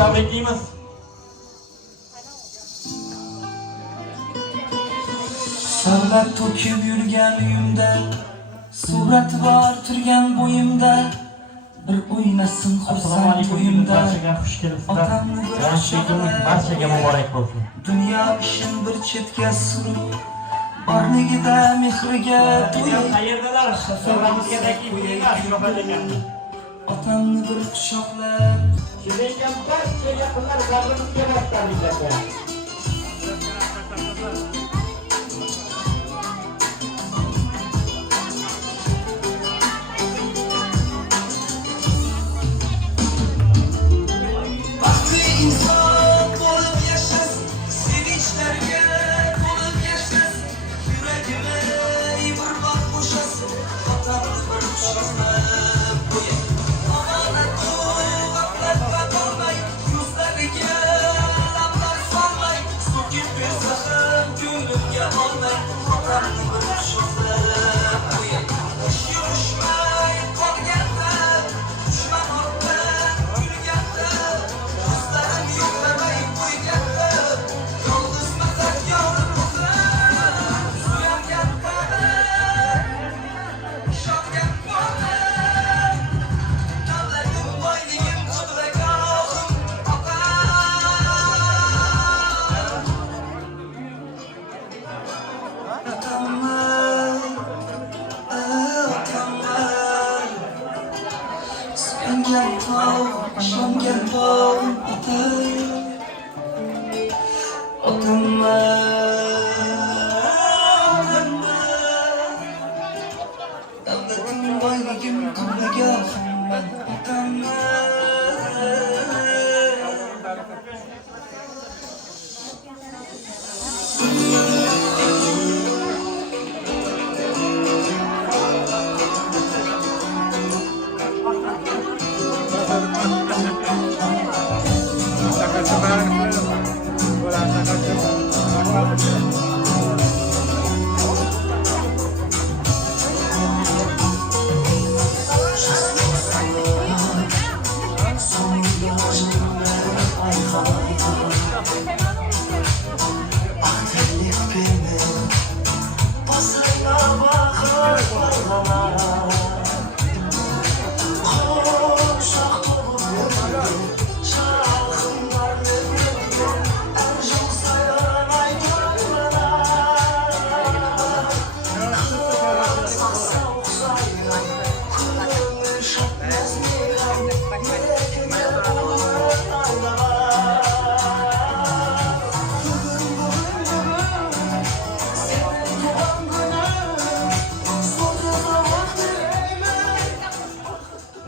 tabriklaymiz. Sarlar to'kib yurgan uyimda, surati bor turgan bo'yimda, bir o'ynasin xursand to'yimda. Xush kelibsizlar. Barchaga muborak bo'lsin. Dunyo ishin bir chetga surib, borligida mehriga to'yib. Qayerdalar? So'ramizga taklif qilinglar, Shofat aka. Otamni bir quchoqlab, Kelayotgan barcha yaqinlar bag'rimizga boshlaringlar. inson bo'lib yashas, sevinchlarga to'lib yashas, yuragimni bir vaqt bo'shas, otamni bir quchoqlab qo'yay. Omonatni g'aflatga qolmay, yuzlariga lablar solmay, so'kib bersa ham ko'nglimga olmay, otamni bir quchoqlab qo'yay. Yurishmay qolganda, dushman ortdan kulganda,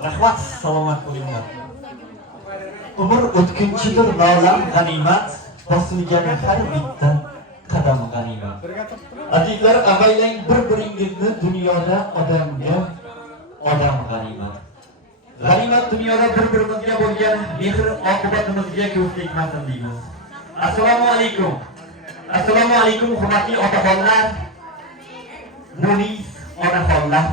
Rahmat, salomat bo'linglar. Umr o'tkinchidir nolam g'animat, bosilgan har bitta qadam g'animat. Azizlar, avaylang bir-biringizni dunyoda odamga, odam g'animat. G'animat dunyoda bir-birimizga bo'lgan mehr oqibatimizga ko'z tegmasin deymiz. Assalomu alaykum. Assalomu alaykum hurmatli otaxonlar, munis onaxonlar,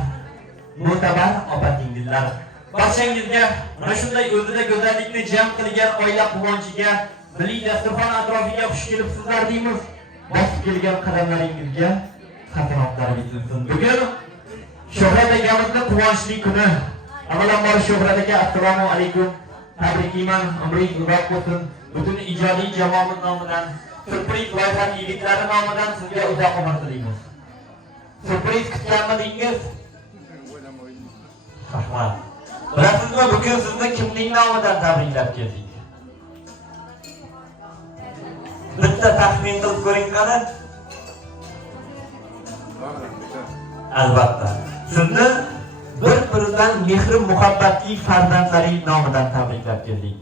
mo'tabar opa-singillar. Barchangizga mana shunday o'zida go'zallikni jam qilgan oila quvonchiga, milliy dasturxon atrofiga xush kelibsizlar deymiz. Bosib kelgan qadamlaringizga hasanotlar yetilsin. Bugun Shohrat akamizning quvonchli kuni. Avvalambor Shohrat aka, assalomu alaykum. Tabriklayman, umringiz uzoq bo'lsin. Butun ijodiy jamoamiz nomidan, surpriz loyiha yigitlari nomidan sizga uzoq umr tilaymiz. Surpriz kutganmidingiz? Rahmat. Bilasizmi, bugun sizni kimning nomidan tabriklab keldik? Bitta taxmin qilib ko'ring qani? Albatta. Sizni bir-biridan mehr muhabbatli farzandlaring nomidan tabriklab keldik.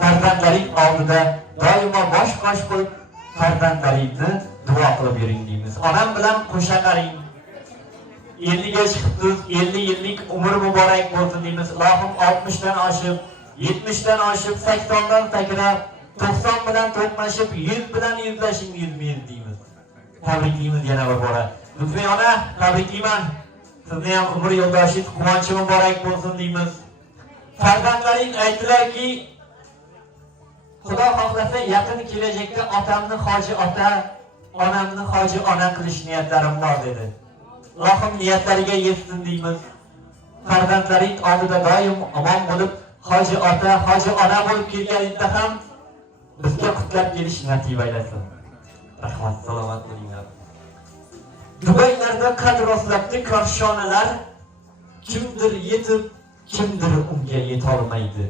Farzandlaring oldida doimo bosh-bosh qo'yib farzandlaringizni duo qilib yuring deymiz. Onam bilan qo'sha qaring. 50 ga chiqibsiz, 50 yillik umr muborak bo'lsin deymiz. Ilohim 60 dan oshib, 70 dan oshib, 80 dan sakrab, 90 bilan to'qnashib, 100 bilan yuzlashingiz deymiz. Tabriklaymiz yana bir bora. Lutfi ona, tabriklayman. Sizni ham umr yo'ldoshingiz quvonchi muborak bo'lsin deymiz. Farzandlaring aytdilarki, Xudo xohlasa yaqin kelajakda otamni hoji ota, onamni hoji ona qilish niyatlarim bor dedi. Allohim niyatlariga yetsin deymiz. Farzandlaring oldida doim omon bo'lib, hoji ota, hoji ona bo'lib kelganingda ham bizga qutlab kelish nasib aylasin. Rahmat, salomat bo'linglar. Dubaylarda qad rostlabdi korshonalar, kimdir yetib, kimdir unga yetolmaydi.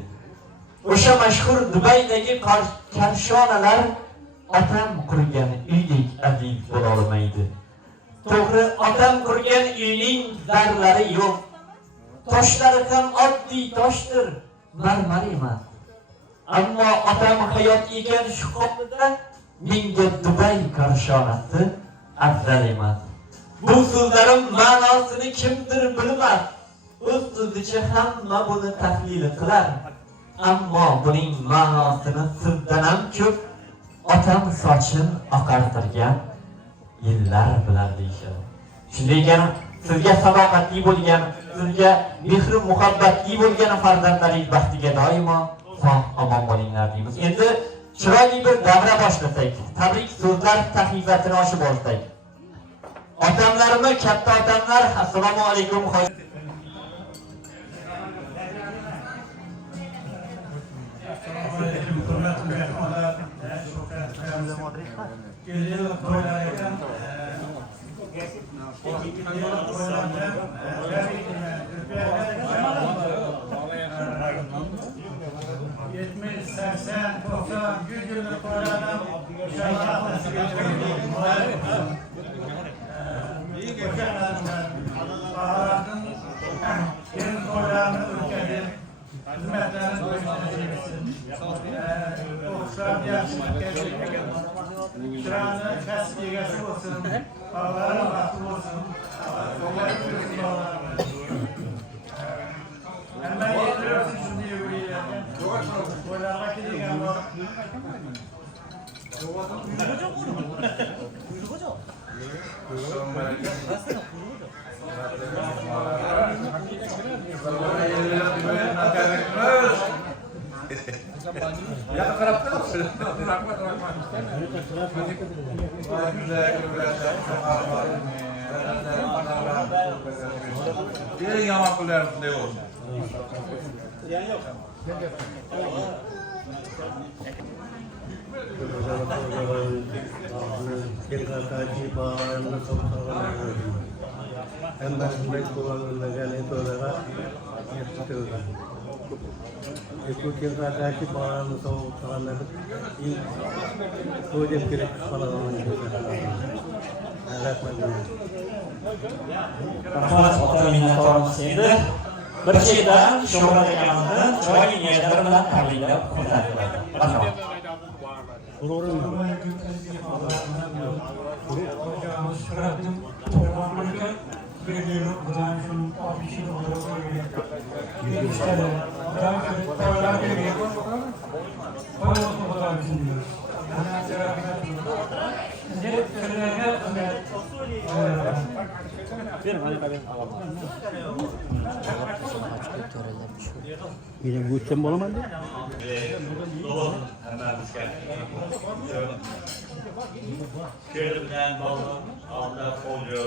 O'sha mashhur Dubaydagi korshonalar otam qurgan uydek aziz bo'la olmaydi. To'g'ri, otam qurgan uyning zarlari yo'q. Toshlari ham oddiy toshdir, marmar emas. Ammo otam hayot ekan shu qopida menga Dubay korshonasi afzal emas. Bu so'zlarim ma'nosini kimdir bilmas. O'z so'zicha hamma buni tahlil qilar. Ammo buning ma'nosini sizdan ham ko'p otam sochin oqartirgan yillar bilan deyishadi. Shunday ekan, sizga sadoqatli bo'lgan, sizga mehr muhabbatli bo'lgan farzandlaringiz baxtiga doimo sog' omon bo'linglar deymiz. Endi chiroyli bir davra boshlasak, tabrik so'zlar tahmizatini oshib olsak. Otamlarimiz, katta otamlar, assalomu alaykum. Şuranı kasb egasi olsun, bağları baxtlı olsun, soğuk olsun bağlarına. Hemen getiriyorsun şimdi yürüylerken. Boylarına gidiyorsun bak. Kuyruk hocam. Ya tarafta Gelin yaman kullarım ne olsun. Itu kita kasih para atau para ini proyek kira para orang itu ada lagi. Rahmat ota minnatdormiz. Endi bir chetdan Sho'rlar akamizning chiroyli niyatlari bilan tabriklab ko'rsatiladi. Rahmat. Yine güçten bulamadı. Şöyle balon, alda folyo,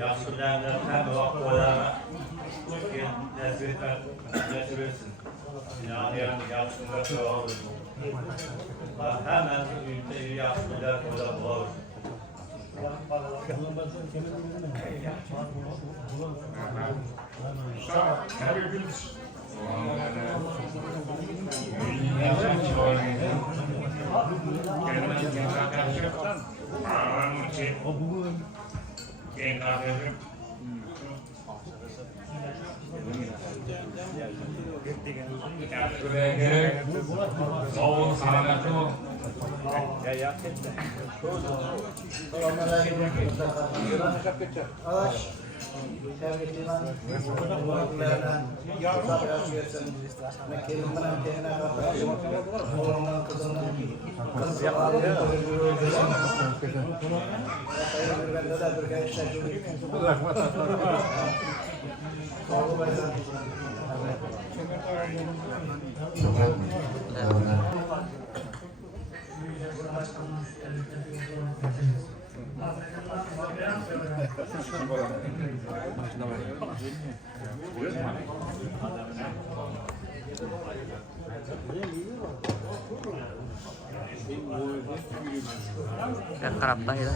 yaşlılarla hem vakıflarına nesretsin. Yani yaşlılar çoğalır. Hemen ülkeyi yaşlılar bulur. Gak kerap lah ya.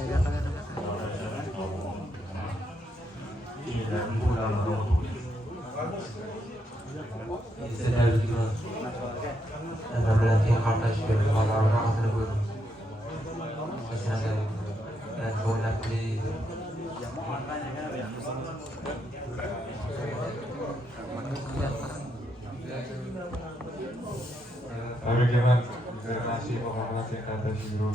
Bagaimana nasi Muhammad yang kata Syirul?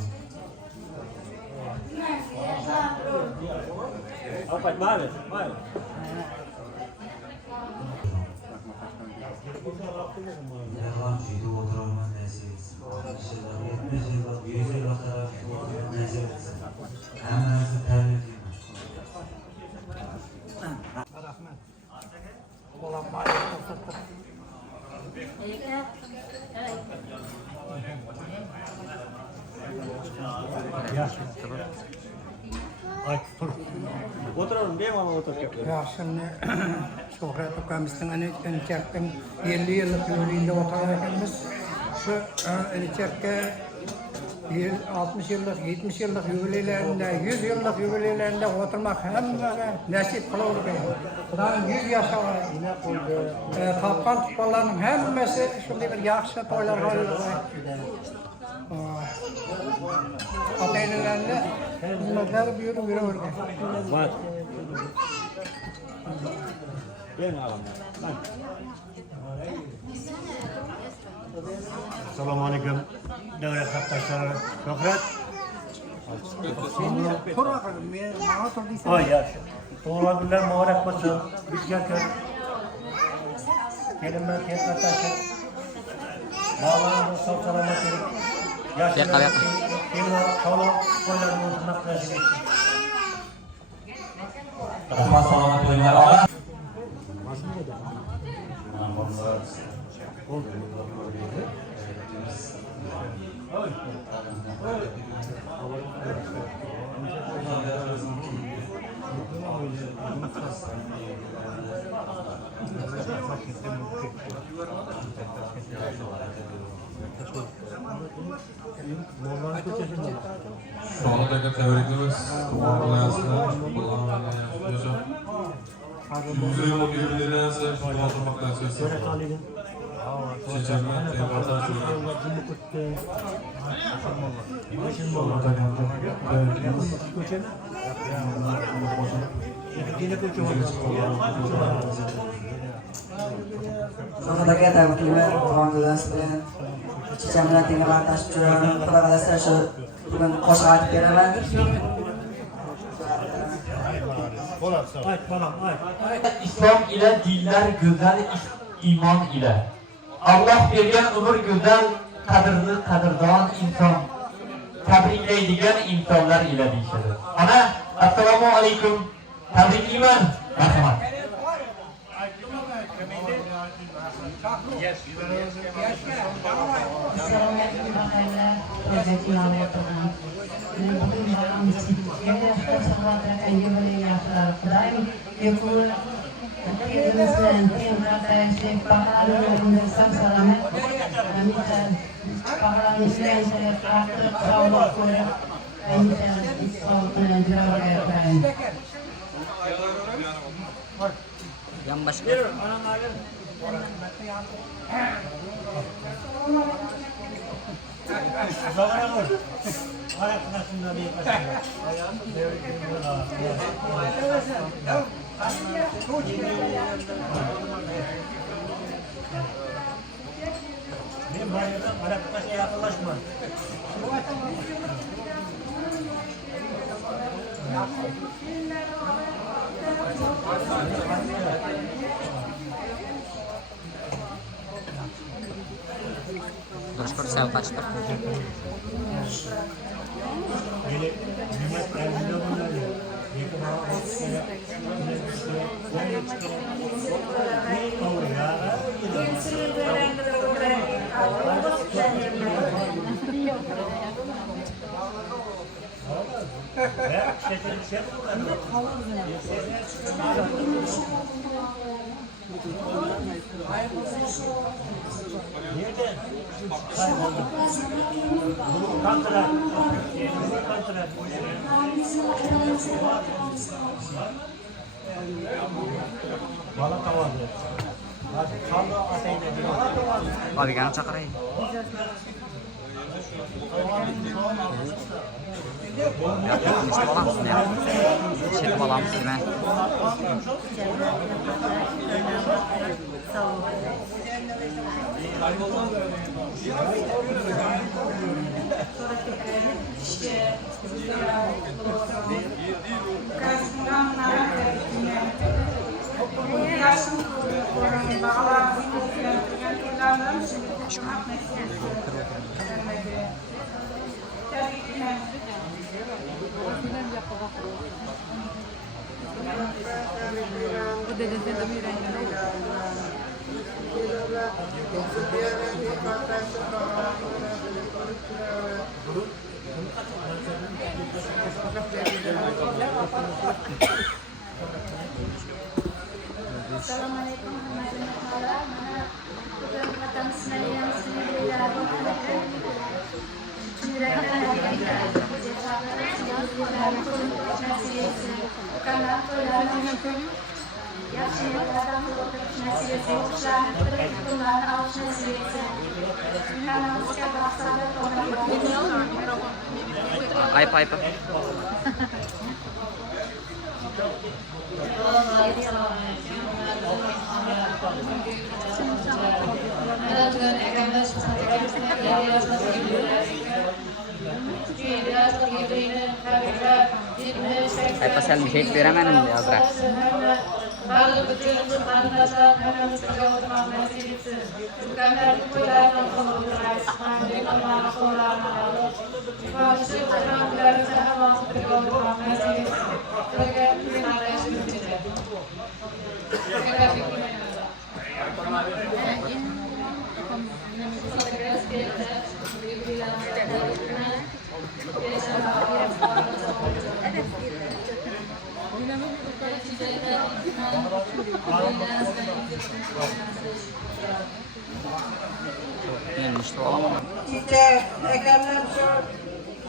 Yalan cüyde oturulman nesiyiz. 60 yıllar, 70 yıllar, 100 yıllar taraf oturulman nesiyiz. Hemen terbiye edeyim. Yaxşını Şöhret Okamızın anetken çerkin 50 yıllık yolunda oturarkenimiz şu çerke 60 yıllık, 70 yıllık yubileylerinde, 100 yıllık yubileylerinde oturmak hem nasip kılavur bey. Kudan 100 yaşa var. Tapkan tutmalarının hemmesi şöyle bir yaxşı toylar var. Ataylılarla hizmetler büyür örgü. Var. Assalomu alaykum. Davlat xattoshlari. Shuhrat. Ay yaxshi. Tug'ilgan kunlar muborak bo'lsin. Bizga kir. Kelinman xattoshlari. Mavlana sog' salomat bo'lib. Yaxshi. Kelin sog'lom qo'llarini xizmat qilishingiz. Rahmat salomat bo'linglar. Sonundaki tebrikimiz Tuğan'la Yüzüğü o birbirlerine sahip oturmaktan söz. Çiçekler, tebrikler Sonundaki tebrikler Tuğan'la Çiçekler tinggal atas curang pada saya bukan kos hati kiraman. İslam ile diller güzel, iman ile. Allah bergen ömür güzel, kadırlı kadırdan insan. Tebrikleydigen insanlar ile deyişidir. Ana, assalamu aleyküm. Tebrikliman. Rahmat. Assalamualaikum warahmatullahi wabarakatuh. Bugün bakalım yaşlar sabahlarken yuvali yaşlar daim yapılır. Kendimizden temizlerden bakalım sağ selamet. Bakalım izleyiciler artık sağlık koyup sağlıkla devam ederim. Yang başka. Benim banyodan Arap'ta yaklaşma. Terus bersel paspor. Abi gel çakırayım. Ya işte balam mısın ya? Şey balam mısın ben? Assalamualaikum warahmatullahi wabarakatuh. Mana datang senang sendiri dalam Ayıp ayıp. Ay pasal bir şey veremem ya bırak. Yani işte olamam. İşte ekranlar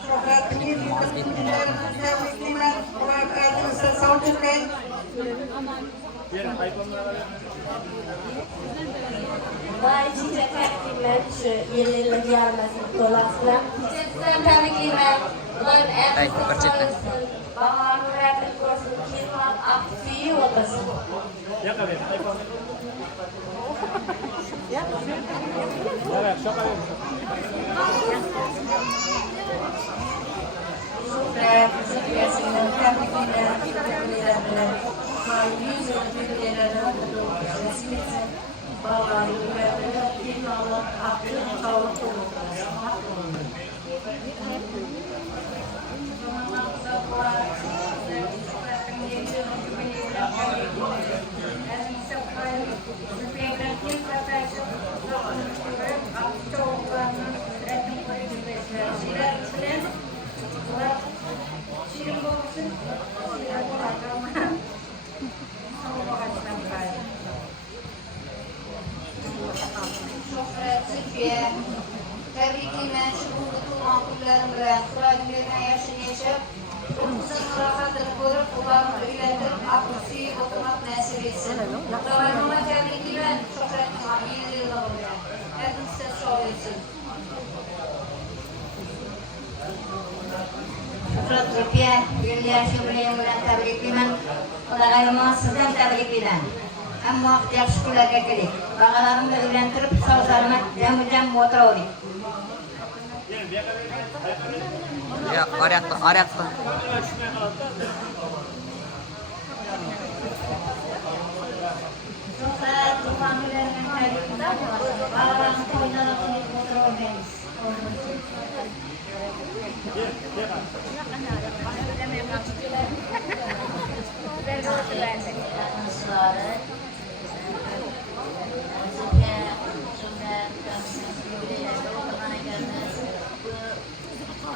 Şöhret'in yıllarından sevdiğimden aydınsa savcı bey. Vay çiçek etkiler şu yıllık yarmasını dolasılar. Sizden tabikliyim. Ulan en kısa Bahar öğretim kursu kilmat aksiyi otasın. Amma yaxshi kunlarga keling. Bag'alarimni uylantirib, sog'-salomat, jam-jam o'tiravering. Ya aryatta. So'zlar tumanlarning tabiatida bag'alarimni to'ylarga o'tiraveriz.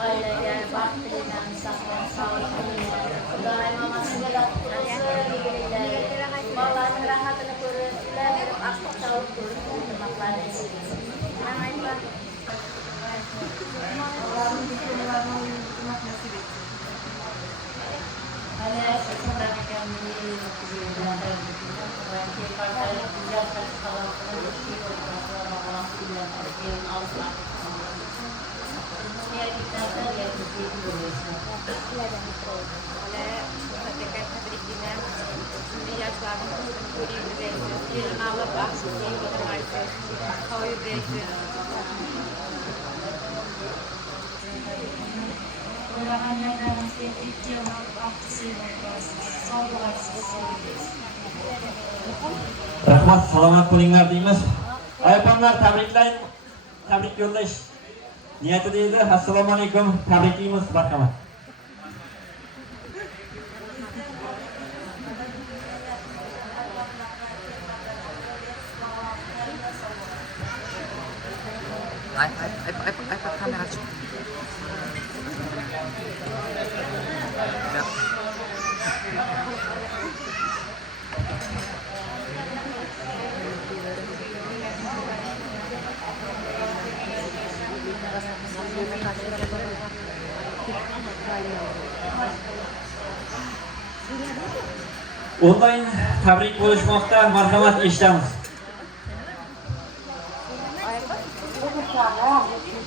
Aileler, bakteriler, misafirler, sağlık Rahmat, salomat bo'linglar deymiz. Onalar tabriklaying. Tabrik yo'llash niyatida edi. Assalomu alaykum. Tabriklaymiz, marhamat. Ay kamera aç. Online tabrik bo'lishmoqda, marhamat eshitamiz.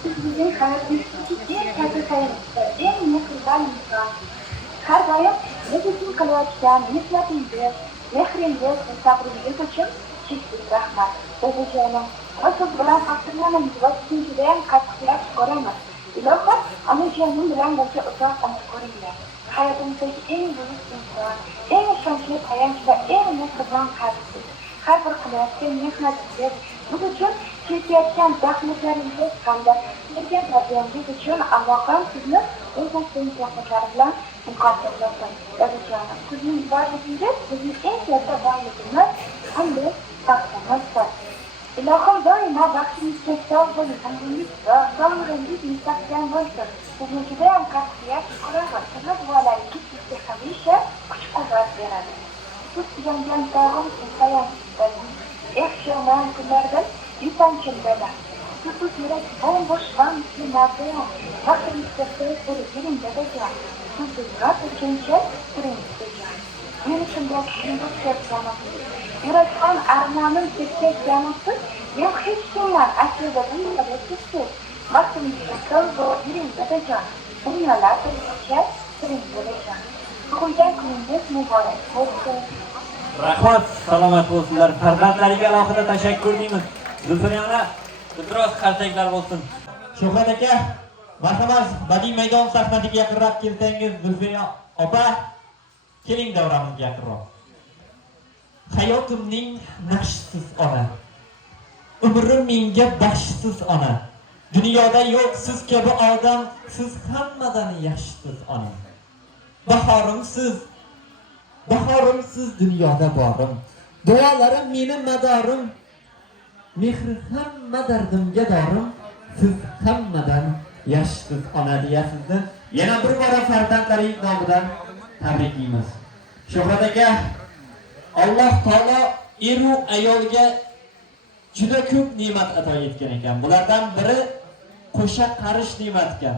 Siz bizim hayatımızdaki en katta sayımızda, en mehribon inson. Har doim biz uchun qilayotgan mehnatiniz, mehringiz va sabringiz uchun cheksiz rahmat. Onajonim, siz bilan faxrlanamiz va sizni judayam qattiqlab ko'ramiz. Ilohim, onajonim bilan birga uzoq umr ko'ringlar. Hayotimizdagi eng buyuk inson, eng ishonchli tayanch va eng mehribon qalbsiz. Har bir qilayotgan mehnatingiz, biz uchun chekayotgan zahmatlaringiz hamda bergan tarbiyangiz uchun Allohim sizni o'z rahmatlari bilan mukofotlasin. Onajonim, sizning borligingiz bizning eng katta boyligimiz hamda faxrimizdir. Ilohim doimo baxtingizga sog' bo'ling, umringiz mustahkam bo'lsin. Sizni judayam qattiq yaxshi ko'raman. Sizni duolaringiz sizga hamisha kuch-quvvat beradi. Siz tugangan tog'im tayanchsiz. Yomon kunlardan yupanchimdalar. Siz yurak bo'sh va muslimardan vaqtingizga qo'yib yuring dadajon. Siz dunyot uchuncha turingizdajon. Men shunday shunday sevganim. Yurakxon armonim ketgach janosiz, men hech kimdan aslida bunday sizsiz. Vaqtingizga qo'yib yuring dadajon. Dunyolar uchuncha turing dadajon. Tug'ilgan kuningiz muborak bo'lsin. Rahmat, salomat bo'lsinlar. Farzandlariga alohida tashakkur deymiz. Zulfiyona, biroz qartaklar bo'lsin. Shuhrat aka, marhamat, badiiy maydon sahnasiga yaqinroq kelsangiz, Zulfiya opa, keling davramizga yaqinroq. Hayotimning naqshsiz ona. Umrim menga baxshsiz ona. Dunyoda yo'q siz kabi odam, siz hammadan yaxshisiz ona. Bahorimsiz dunyoda borim. Duolarim meni madorim. Mehr hamma dardimga dorim. Siz hammadan yaxshisiz ona deyasizni. Yana bir bora farzandlaringiz nomidan tabriklaymiz. Shuhrat aka, Alloh taolo eru ayolga juda ko'p ne'mat ato etgan ekan. Bulardan biri qo'sha qarish ne'mat ekan.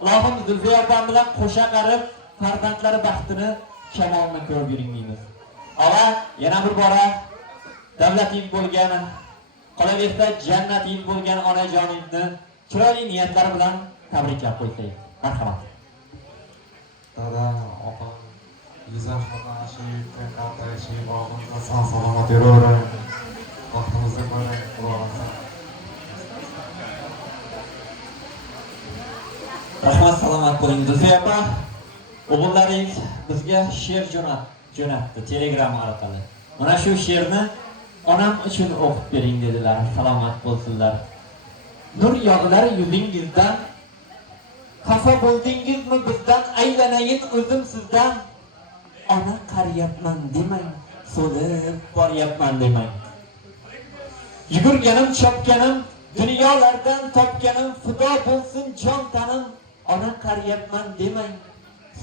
Allohim Zulfiya opam bilan qo'sha qarib farzandlari baxtini kamolni ko'rib yuring deymiz. Ava yana bir bora davlatingiz bo'lgan, qolaversa jannatingiz bo'lgan onajoningizni chiroyli niyatlari bilan tabriklab qo'ysak. Marhamat. Dadam, opam, yuzlab qatnashib, qatnashib, og'zimizda sog' salomat yuraverin. Vaqtimizni ko'rib, Xudoga Rahmat, salomat bo'ling. Zulfiya opa, o'g'illaringiz bizga she'r jo'natdi Telegram orqali. Mana shu she'rni onam uchun o'qib bering dedilar. Salomat bo'lsinlar. Nur yog'lar yuzingizdan, xafa bo'ldingizmi bizdan, aylanayin o'zim sizdan. Ona qariyapman demang, so'lib boryapman demang. Yugurganim, chopganim, dunyolardan topganim, fido bo'lsin jon tanim. Ona qariyapman demang,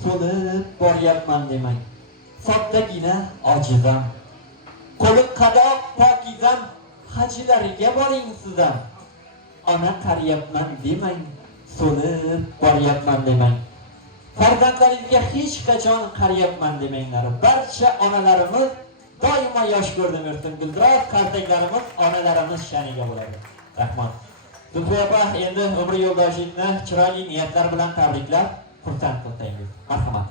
so'lib boryapman demang. Soddagina ojizam, qo'li qadoq pokizam, hajlariga boring sizdan. Ona qariyapman demang, so'lib boryapman demang. Farzandlaringizga hech qachon qariyapman demanglar. Barcha onalarimiz doimo yosh ko'rdim yurtim. Guldiroz qartaklarimiz onalarimiz sha'niga bo'ladi. Rahmat. Zulfiya opa endi umr yo'ldoshingizni chiroyli niyatlar bilan tabriklab, xursand qilsangiz. Marhamat.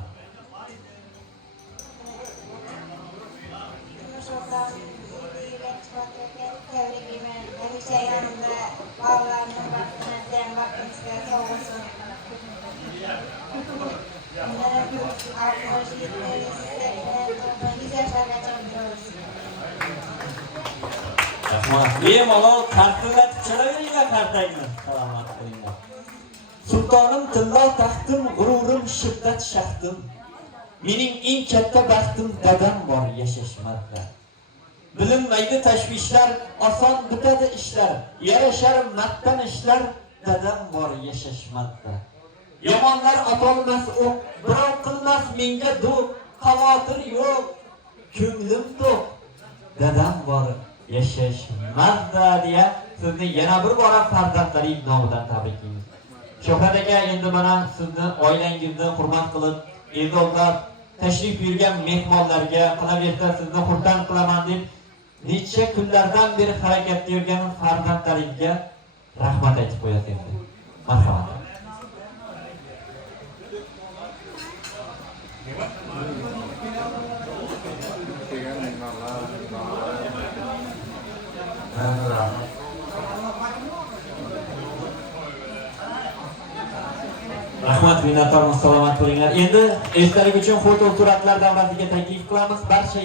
Bemalol qartillatib chiqaveringlar qartangni. Salomat bo'linglar. Sultonim tillo taxtim, g'ururim shiddat shaxtim. Mening eng katta baxtim dadam bor yashashmadi. Bilinmaydi tashvishlar, oson bitadi ishlar. Yarashar maqtan ishlar, dadam bor yashashmadi. Yomonlar otolmas o'q, birov qilmas menga do'q, xavotir yo'q, ko'nglim to'q. Dadam bor yashashmadi deya sizni yana bir bora farzandlaring nomidan tabriklaymiz. Shohrat aka, endi mana sizni oilangizni hurmat qilib, e'zozlab tashrif buyurgan mehmonlarga qolaversa sizni xursand qilaman deb necha kunlardan beri harakatda yurgan farzandlaringizga rahmat aytib qo'yasiz. Marhamat. Rahmat, minnatdormiz, salomat bo'linglar. Endi esdalik uchun foto suratlar davrasiga taklif qilamiz. Barcha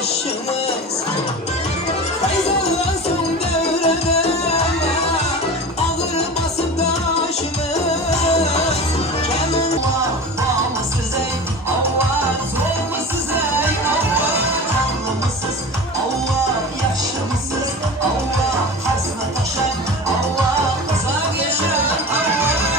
başımız Kayzalasın devrede Ağır basıp taşımız Kemen Allah'ımsız ey Allah Zormasız ey Allah Canlımısız Allah Yaşımısız Allah Hasna taşan Allah Kızar yaşan Allah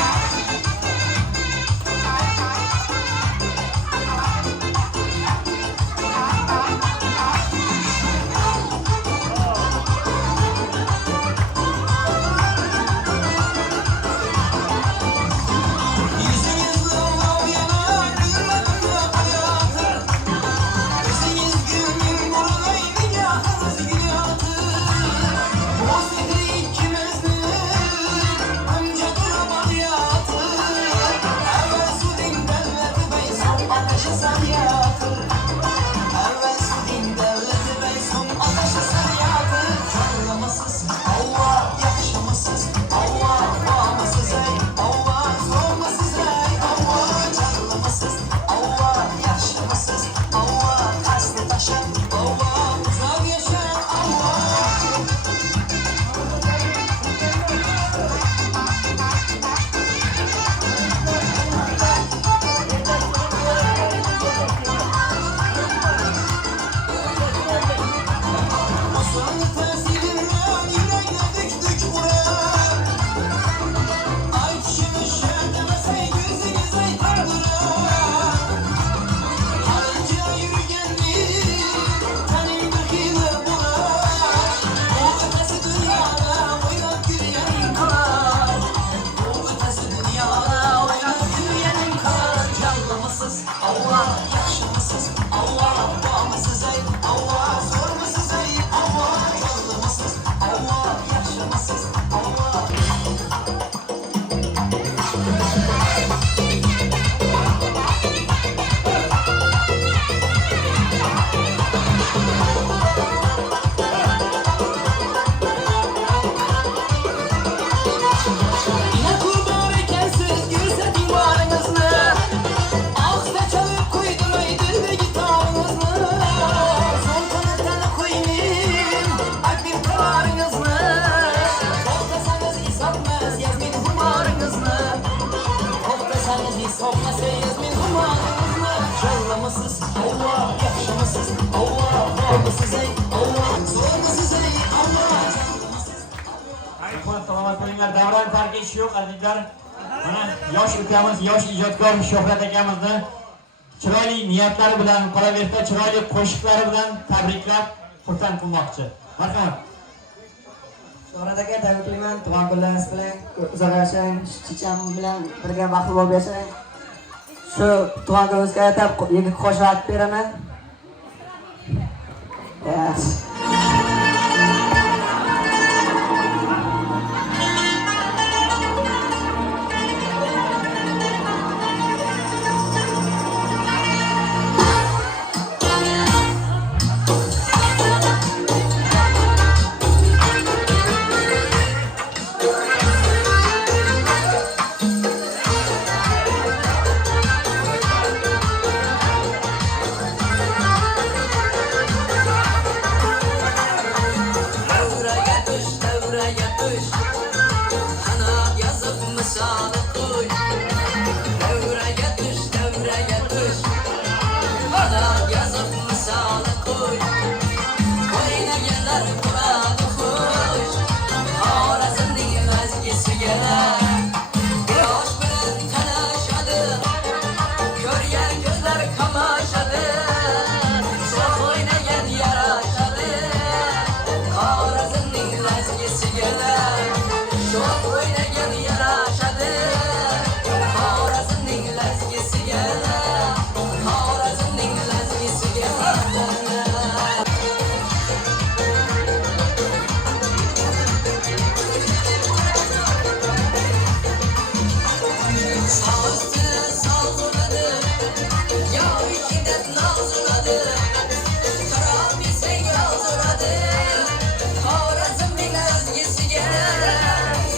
zorlamasız Allah bağımsız ey Allah zormasız ey Allah zorlamasız Allah yaşamasız Allah. Yine kurban ekensiz gülse divarınızı ağızda çalıp koyduraydı ve gitarınızı son kanıtlarını koyayım akbil kararınızı toplasanız isatmaz yazmin humarınızı toplasanız isatmaz yazmin humarınızı zorlamasız Allah yaşamasız Allah bağımsız ey Allah zormasız ey Allah. Salomat bo'linglar, davron tarkish yo'q azizlar. Mana yosh ukamiz, yosh ijodkor Shuhrat akamizni chiroyli niyatlari bilan, qolaversa chiroyli qo'shiqlari bilan tabriklab, xursand qilmoqchi. Marhamat. Shuhrat aka, tabriklayman. Tug'ilgan kunlaringiz bilan uzoq yashang, chicham bilan birga baxtli bo'lib yashang. Shu tug'ilgan kuningizga atab yigit qo'shiq aytib beraman. Yaxshi. Devreye düş kanat yazıp misali kuy devreye düş kanat yazıp misali kuy oynayanlar muradı kuş Xorazmning vazgesiga yosh bilan talashadi ko'rgan ko'zlar qamashadi so'z o'ynagan yarashadi Xorazmning vazgesiga so'z o'ynagan yarashadi Xorazmning vazgesiga Xorazmning vazgesiga Sağüstüne salgıladı ya şiddet nazladı Karabilsek yazıladı Xorazmning vazgesiga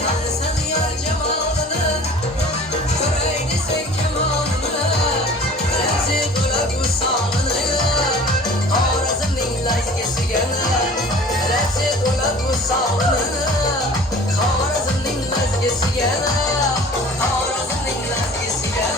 Salsın yar cemalını Ko'ray desek kemalını Ramzi bo'lib usalını Xorazmning vazgesiga Ramzi bo'lib usalını Xorazmning vazgesiga Xorazmning vazgesiga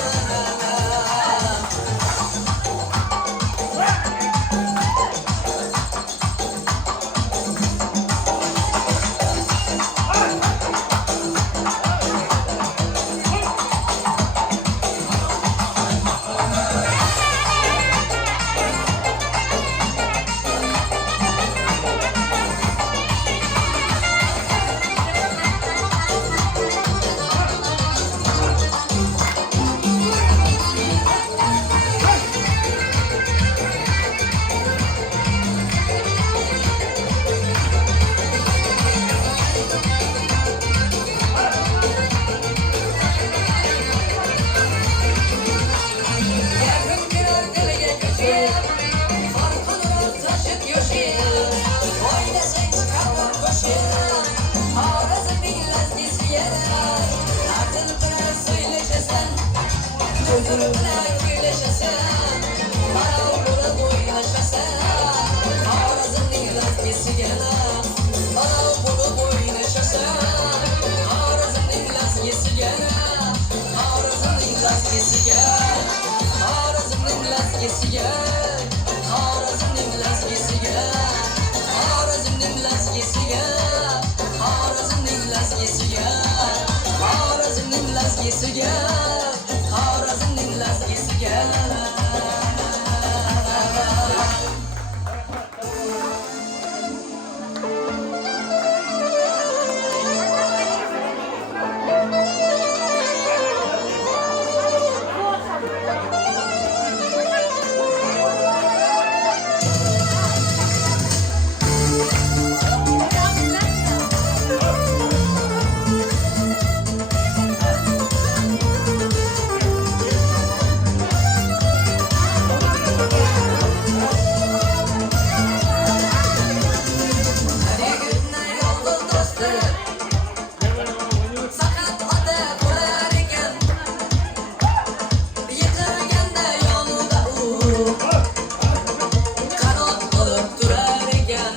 Yakın birer delege köşeye Farkını taşıp yoşaya Oynasak çıkarmak koşuya Xorazmning vazgesiga Ardın bilan söyleşesen Gözün bilan kuylaşasan Marov bo'lib o'ynashasan Xorazmning vazgesiga Marov bo'lib o'ynashasan Xorazmning vazgesiga Xorazmning vazgesiga Xorazmning vazgesiga Xorazmning vazgesiga Xorazmning vazgesiga Xorazmning vazgesiga Xorazmning vazgesiga Xorazmning vazgesiga Kanat bulup durar ekan.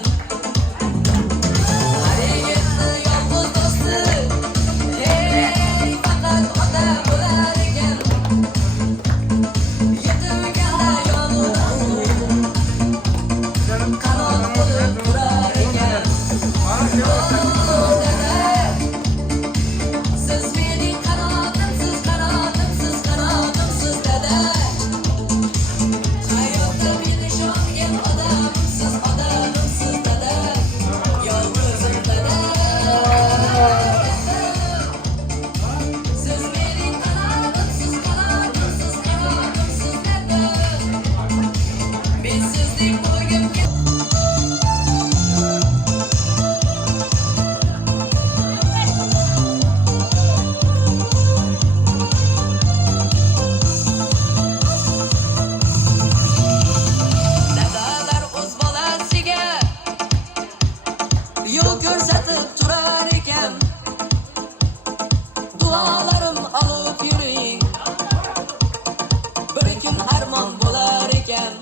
Har yigitni yolg'iz do'sti, hey faqat ota bo'lar ekan. Yetimganda yonidan kanat bulup durar ekan. Siz mening qanotimsiz, qanotimsiz, qanotimsiz dada. Hayotda meni ishongan odamsiz, odamsiz dada. Yolg'izim dada. Siz mening qanotimsiz, qanotimsiz, qanotimsiz dada. Men sizdek bo'lgim Dadalar o'z bolasiga yo'l ko'rsatib turar ekan. Duolarim olib yuring, bir kun armon bo'lar ekan.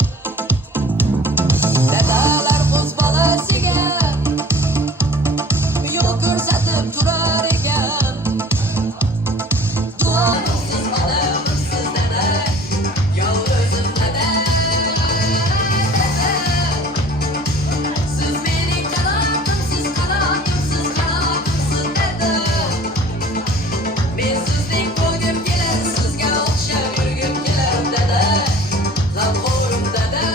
Dadalar o'z bolasiga yo'l ko'rsatib turar ekan. Duolarimsiz odamsiz dada, yolg'izim dada. Siz mening qanotimsiz, qanotimsiz, qanotimsiz dada. Men sizdek bo'lgim kelar, sizga o'xshab yurgim kelar dada. G'amxo'rim dada.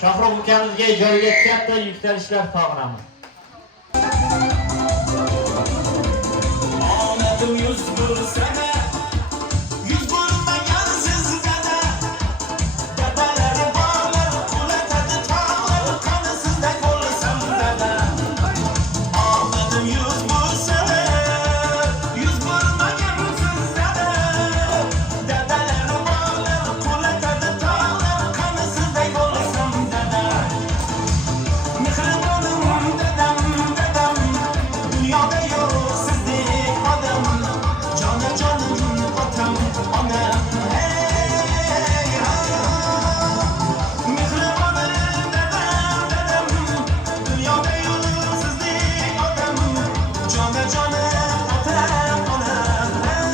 Shohruh ukamizga ijodiga katta yuksalishlar tog'ramiz. Omadim yuz bo'lsa-da, yuz bo'lmagansiz dada. Dadalari borlar, qulatadi tog'lar, qani sizda qo'lsam dada. Omadim yuz bo'lsa-da, yuz bo'lmagansiz dada. Dadalari borlar, qulatadi tog'lar, qani sizda qo'lsam dada. Mehribonim dadam, dadam, dunyoda yo'q sizdek odam. Joni jonim otam, onam, hey Mehribonim dadam, dadam, dunyoda yo'q sizdek odam. Joni jonim otam, onam, hey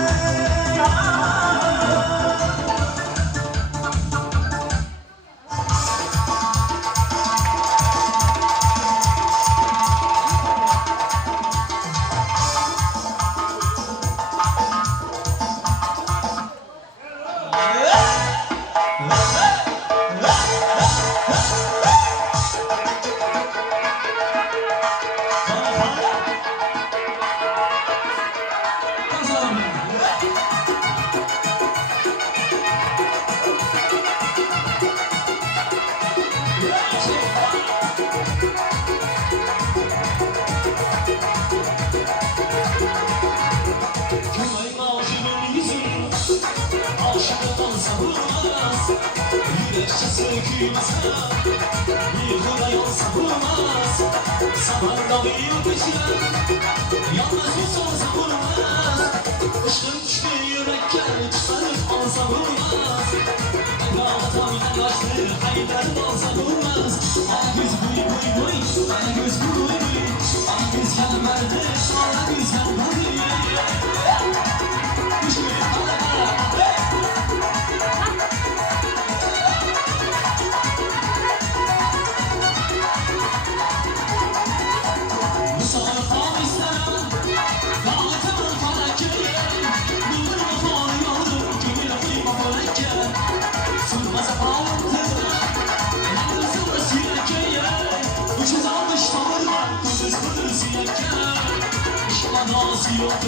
Yok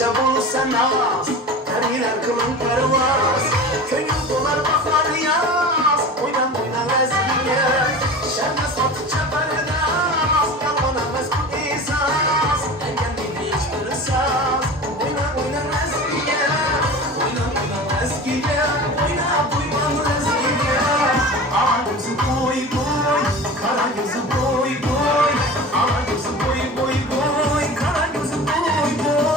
qancha bo'lsa noz, qarilar qilin parvoz, ko'ngil bo'lar bahor yoz, o'ynab razgiga, sharma sotib chapardas, yolg'on emas bu e'zoz, aytgan meni hech bir soz, o'ynab razgiga, o'ynab razgiga, o'ynab razgiga, ala ko'zi bo'y bo'y, qara ko'zi bo'y bo'y, ala ko'zi bo'y bo'y bo'y, qara ko'zi bo'y bo'y.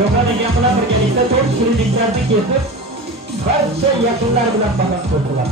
Sho'xanagan bilan birgalikda 4 shirinliklarni kesib, barcha yaqinlar bilan baham ko'rdilar.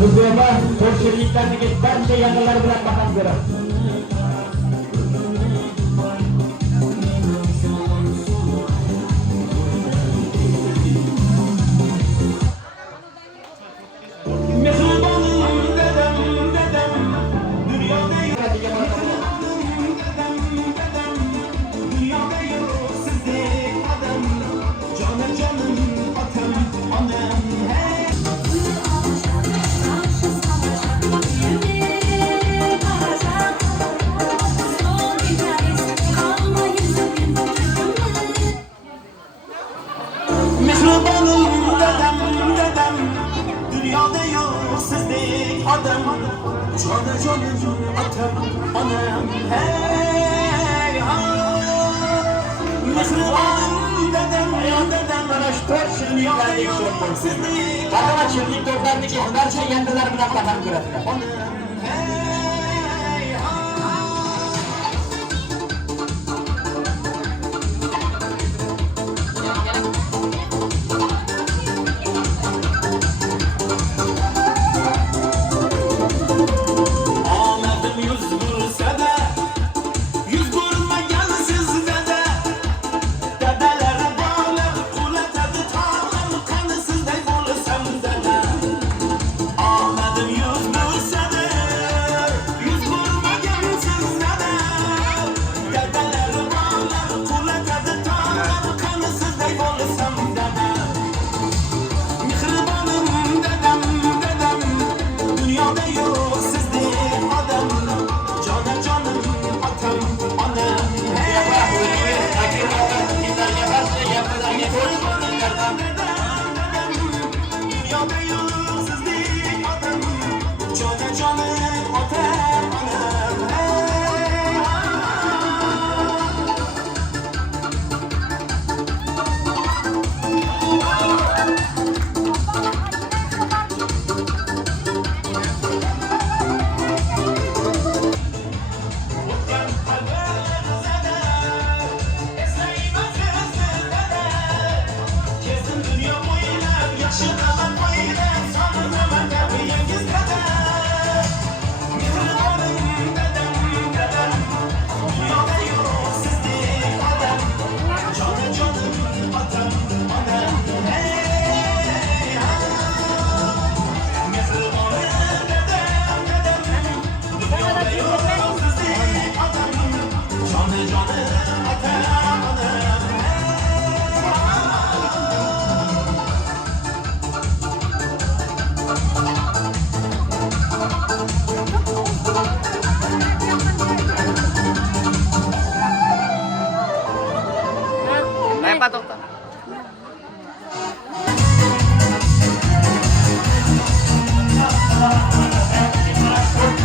Buzoba ko'rchiliklarniki barcha yaqinlar bilan baham ko'radi. Canım atam anam hey ha Mısır'dan dedem ya dedem Araştır şirinliklerni ekşi. Bakın şirinlik to'rtlarniki barcha yangilar bilan baham ko'radilar.